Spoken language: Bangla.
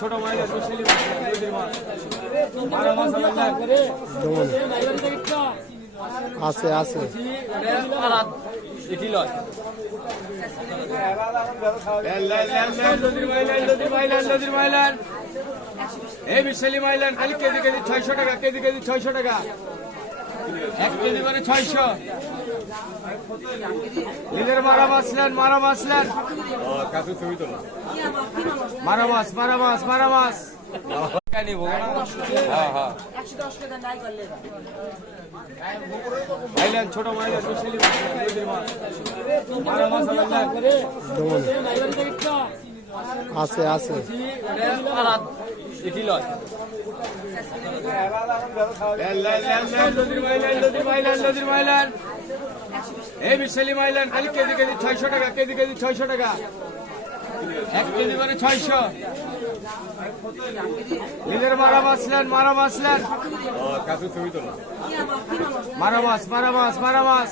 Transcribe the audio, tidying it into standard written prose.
ছোট আছে আছে এই বিশালী মাইলান খালি কেজি কেজি 600 টাকা, কেজি কেজি 600 টাকা, 1 কেজি করে 600। নিজের মারা মাছ নেন, মারা মাছ নেন, মারা মাছ, মারা মাছ, মারা মাছ মাইলান ছোট মাইলান বিশালী মারা মাছ আছে আছে এই বিশালী মাইলান খালি কেজি কেজি 600 টাকা, কেজি কেজি 600 টাকা, 1 কেজি করে 600। নিজের মারা মাছ নেন, মারা মাছ নেন, মারা মাছ, মারা মাছ, মারা মাছ।